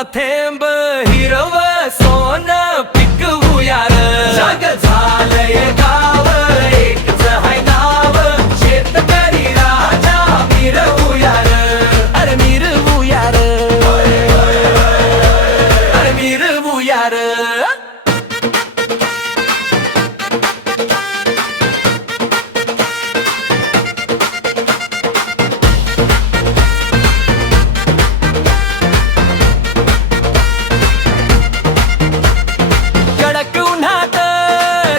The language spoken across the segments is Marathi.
घामाचा थेंब हिरव सोन पिकवूया र. जग झालंय गाव एकच हाय नाव शेतकरी राजा मिरवूया र. अरे मिरवूया र. अरे मिरवूया र.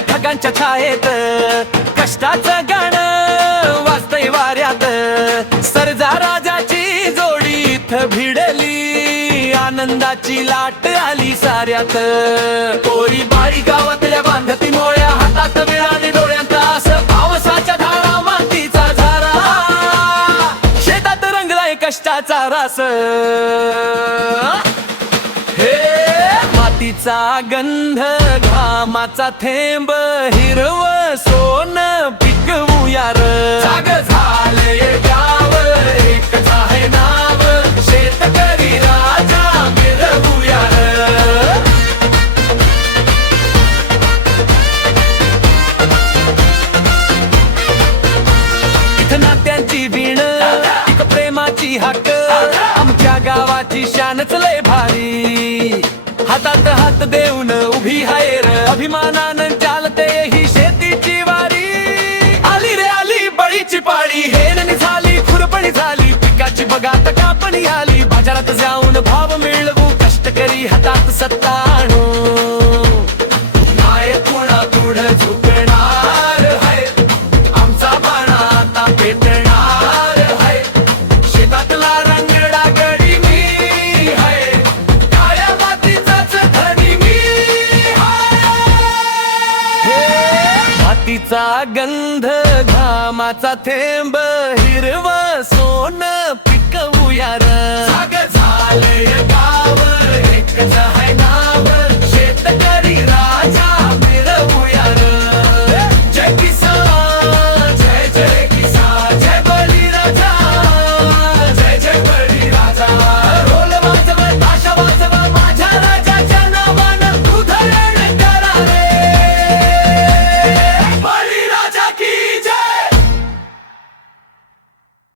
ढगांच्या छायेत कष्टाचं गाणं वाजतय वाऱ्यात. सरजा राजाची जोडी इथं भिडली आनंदाची लाट आली साऱ्यात. कोरी बाई गावातल्या बांधती मोळ्या हातात विळाने डोळ्यांत असं पावसाच्या धारा मातीचा झारा शेतात रंगलाय कष्टाचा रास. मातीचा गंध घामाचा थेंब हिरव सोन पिकवूया र. जाग झालंय गाव एकच आहे नाव शेतकरी राजा मिरवूया र. इथं नात्यांची वीण एक प्रेमाची हाक आमच्या गावाची शानच लय भारी. हातात हात देऊन उभी आहे र अभिमानानं चालते ही शेतीची वारी. आली रे आली बळीची पाळी हेरणी झाली खुरपणी झाली पिकाची बघात कापणी आली. बाजारात जाऊन भाव मिळवू कष्टकरी हातात सत्ता आणू. नाही कुणा पुढं झुकणार है आमचा बाणा आता पेटणार है. शेतातला रंगडा गडी मी है काळ्या मातीचाच धनी मी मातीचा गंध घामाचा थेंब हिरव सोन पिकवूया र. जाग झालंय गाव एकच आहे